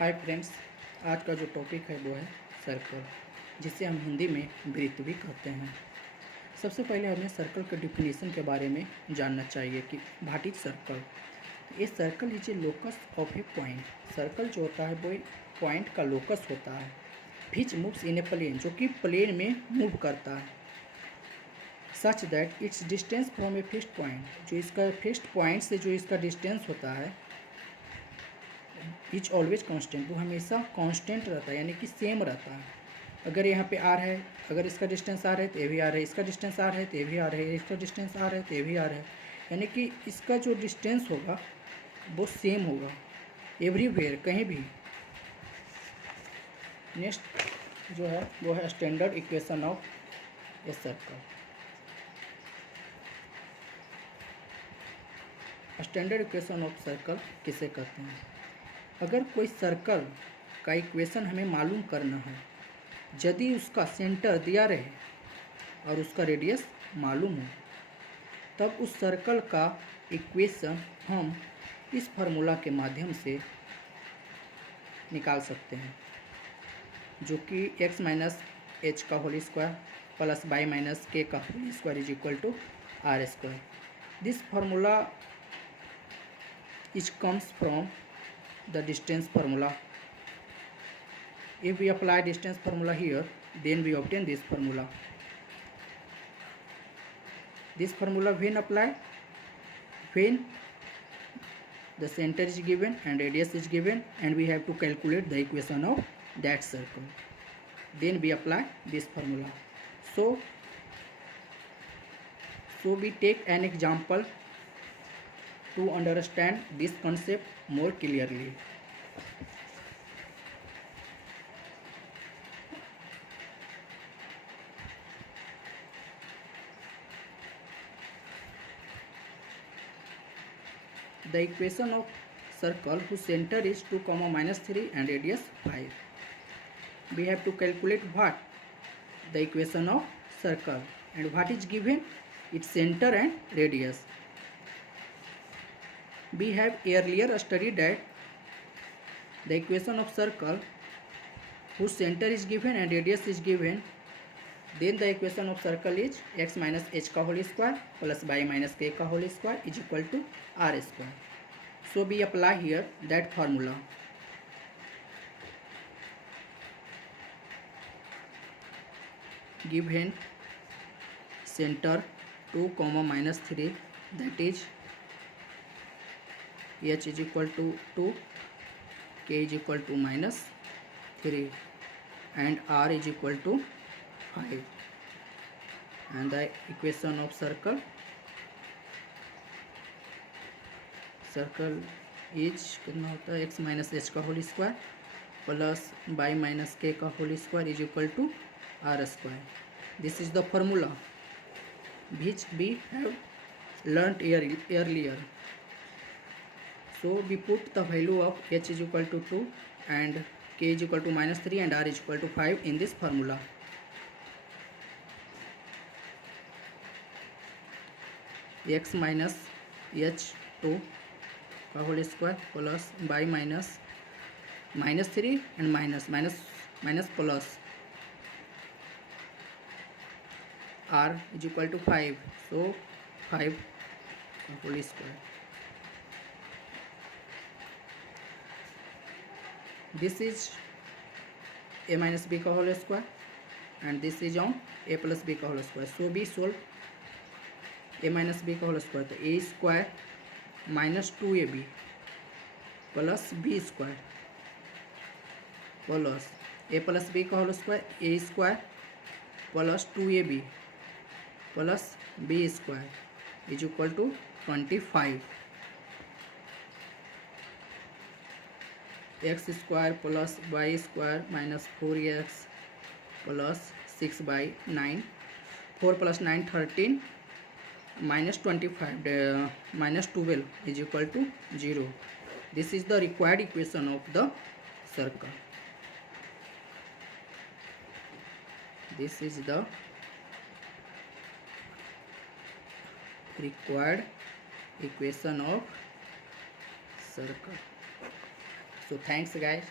Hi friends, आज का जो टॉपिक है वो है सर्कल, जिसे हम हिंदी में वृत्त भी कहते हैं। सबसे पहले हमें सर्कल के डिफिनीशन के बारे में जानना चाहिए कि व्हाट इज सर्कल। ये circle is a locus of A point. Circle जो होता है वो पॉइंट का लोकस होता है। विच मूव्स इन ए प्लेन, जो कि प्लेन में मूव करता है। Such that it's distance from a fixed point, जो इसका फिक्स्ड पॉइंट से जो इसका डिस्टेंस होता है इज ऑलवेज कांस्टेंट, वो हमेशा कांस्टेंट रहता है, यानी कि सेम रहता है। अगर यहाँ पे आर है, अगर इसका डिस्टेंस आर है तो ये भी आर है, इसका डिस्टेंस आर है तो ये भी आर है, इसका डिस्टेंस आर है तो ये भी आर है, यानी कि इसका जो डिस्टेंस होगा वो सेम होगा एवरीवेयर, कहीं भी। नेक्स्ट जो है वो है standard equation of a circle. Standard equation of circle किसे कहते हैं? अगर कोई सर्कल का इक्वेशन हमें मालूम करना है, यदि उसका सेंटर दिया रहे और उसका रेडियस मालूम हो, तब उस सर्कल का इक्वेशन हम इस फार्मूला के माध्यम से निकाल सकते हैं, जो कि x माइनस एच का whole square plus y minus k का whole square is equal to r square. This formula is comes from the distance formula. If we apply distance formula here, then we obtain this formula. This formula when applied, when the center is given and radius is given and we have to calculate the equation of that circle, then we apply this formula. So we take an example to understand this concept more clearly. The equation of circle whose center is 2, -3 and radius 5. We have to calculate what? The equation of circle, and what is given? Its center and radius. We have earlier studied that the equation of circle whose center is given and radius is given, then the equation of circle is x minus h का whole square plus y minus k का whole square is equal to r square. So we apply here that formula. Given center 2, -3, that is h is equal to 2, k is equal to -3 and r is equal to 5, and the equation of circle is कितना होता है, x minus h का whole square plus y minus k का whole square is equal to r square. This is the formula which we have learnt earlier. So we put the value of h is equal to 2 and k is equal to -3 and r is equal to 5 in this formula. x minus h2 का whole square plus y minus -3 and minus plus r is equal to 5, so 5 whole square. This is a minus b का whole square and this is on a plus b का whole square. So we solve a minus b का whole square, तो a square minus 2ab plus b square plus a प्लस b का whole square, a square plus 2ab plus b square is equal to 25. X square plus y square minus 4x plus 6/9, 4 + 9 13 -25 -12 is equal to 0. This is the required equation of the circle. This is the required equation of circle. So thanks guys.